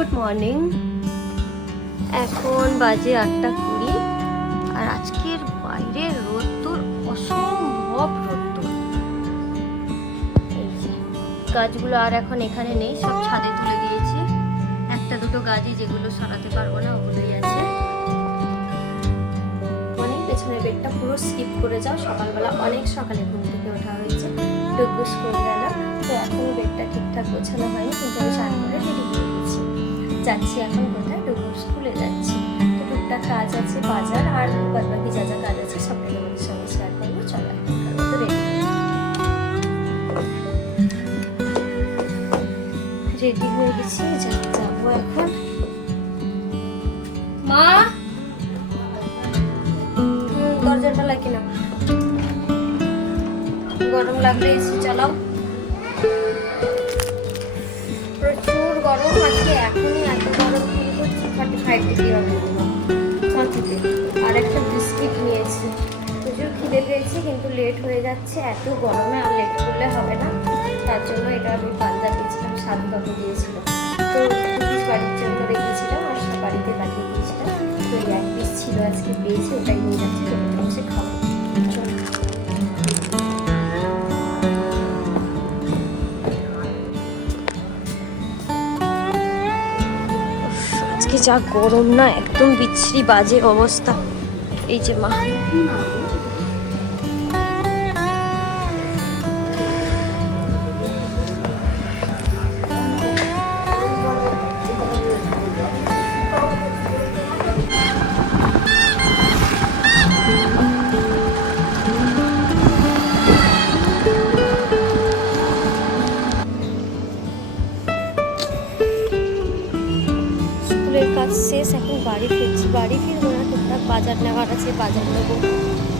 Good morning. এখন বাজে 8:20 আর আজকের বাইরের রোদ্দুর অসম্ভব রোদ্দুর। এই যে গাছগুলো আর এখন এখানে নেই, সব ছাদে তুলে দিয়েছি। একটা দুটো গাছই যেগুলো সরাতে পারবো না ওগুলোই আছে। অনেক পেছনের বেডটা পুরো স্কিপ করে যাও, সকালবেলা অনেক সকালে ঘুম থেকে ওঠা হয়েছে, ডুবুস করে গেলাম। তো এখনো বেডটা ঠিকঠাক গোছানো হয়নি, কিন্তু আমি স্নান করে রেডি হয়ে গেছি। যাচ্ছি এখন কোথায়? ডুবুস স্কুলে যাচ্ছি। তো টুকটাক কাজ আছে, বাজার আর বাদবাকি যা যা কাজ আছে সবটাই আমাদের সঙ্গে শেয়ার করবো। চলো এখনকার মতো রেডি হয়ে গেছি, যাবো এখন। মা দরজাটা লাগিয়ে নাও, গরম লাগলে এসি চালাও। প্রচুর গরম আজকে, এখনই এত গরম ফিল করছি। 45 ডিগ্রি হবে মাটিতে। আর একটা বিস্কিট নিয়েছি, প্রচুর খিদে পেয়েছি কিন্তু লেট হয়ে যাচ্ছে। এত গরমে আর লেট করলে হবে না, তার জন্য এটা আমি পান্তা দিয়েছিলাম, সাধুবাবু দিয়েছিল। তো 2 পিস বাড়ির জন্য রেখেছিলাম আর সব বাড়িতে পাঠিয়ে দিয়েছিলাম। তো এই 1 পিস ছিল, আজকে পেয়েছি, ওটাই নিয়ে যাচ্ছি, ওটা বসে খাবো। আজকে যা গরম না, একদম বিচ্ছিরি বাজে অবস্থা। এই যে মা কাজ শেষ, এখন বাড়ি ফিরছি। বাড়ি ফিরবো না, টুকটাক বাজার নেওয়ার আছে, বাজার নেবো।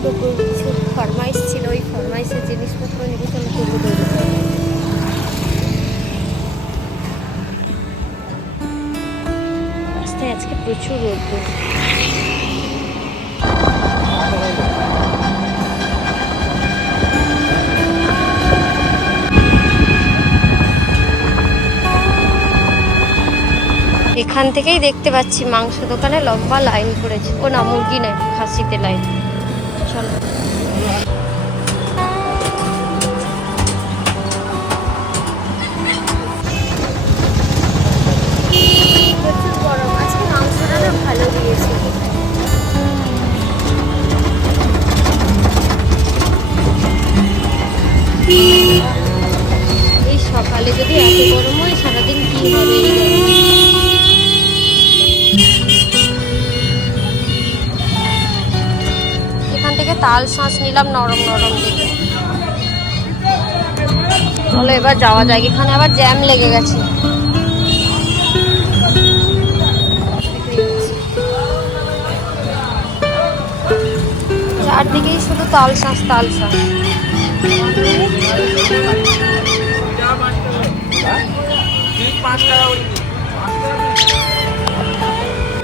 তো কিছু ফরমাইশ ছিল, ওই ফরমাইশের জিনিসপত্র নিয়ে চলো তুলে দেবো। রাস্তায় আজকে প্রচুর রোদ্দুর। এখান থেকেই দেখতে পাচ্ছি মাংস দোকানে লম্বা লাইন পড়েছে। ও না, মুরগি নয়, খাসিতে লাইন। চলো প্রচুর গরম আজকে, মাংসটা না ভালো দিয়েছে। এই সকালে যদি এত গরম হয়, সারাদিন কি হবে এই গরমে? এখান থেকে তাল শাঁস নিলাম, নরম নরম দেখে। চলো এবার যাওয়া যায়, এখানে আবার জ্যাম লেগে গেছে। চারদিকেই শুধু তাল শাঁস তাল শাঁস।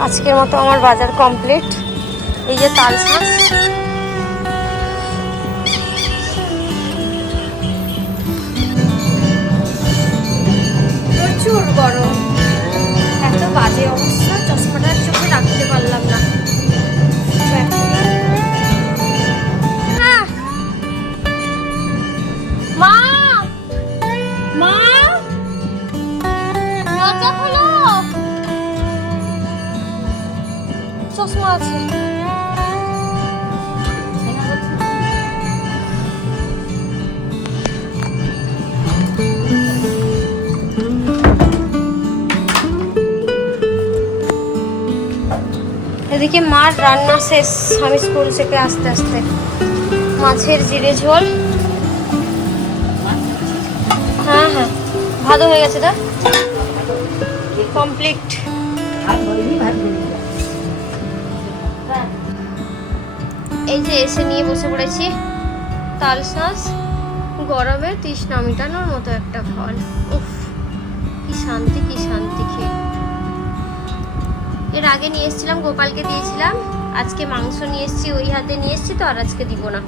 আজকের মতো আমার বাজার কমপ্লিট। এই যে তাল শাঁস, প্রচুর গরম, এত বাজে অবস্থা, চশমাটার চোখে রাখতে পারলাম না। মা মা দরজা খোলো, চশমা আছে। এদিকে মার রান্না শেষ, আমি স্কুল থেকে আস্তে আস্তে। মাছের জিরে ঝোল, হ্যাঁ হ্যাঁ ভালো হয়ে গেছে, দা কমপ্লিট। এই যে এসে নিয়ে বসে পড়েছি তাল শাঁস। গরমে তৃষ্ণা মিটানোর মতো একটা ফল। উফ, কি শান্তি, কি শান্তি খেয়ে। এর আগে নিয়ে এসেছিলাম, গোপালকে দিয়েছিলাম। আজকে মাংস নিয়ে এসেছি, ওই হাতে নিয়ে এসেছি, তো আর আজকে দিব না।